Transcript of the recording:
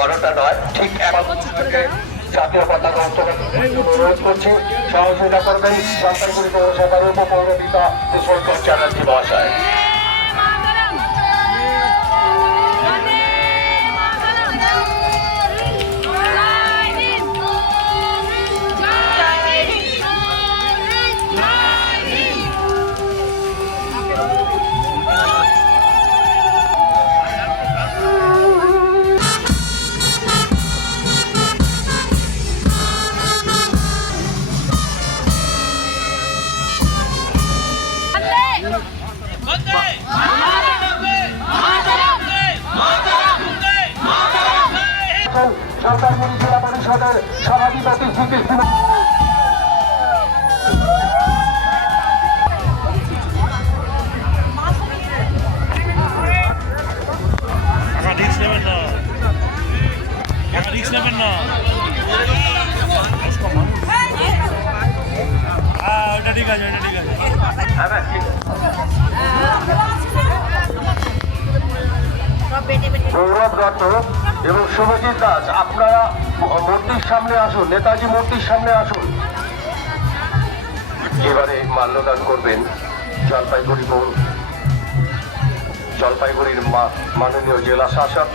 বারোটা নয় ঠিক এখন জাতীয় পতাকা উত্তোলন অনুরোধ করছি। সহযোগিতা করবেন জলপাইগুড়ি পৌরসভার উপপৌরপিতা কুশল চ্যাটার্জি মহাশয় জলপাইগুড়ি জেলা পরিষদের সভাধিপতি শ্রীকৃষ্ণ টাকা রিক্স আছে দত্ত এবং শুভজিৎ দাস, আপনারা মূর্তির সামনে আসুন, নেতাজি মূর্তির সামনে আসুন। এবারে মাল্যদান করবেন জলপাইগুড়ি জলপাইগুড়ির মাননীয় জেলা শাসক।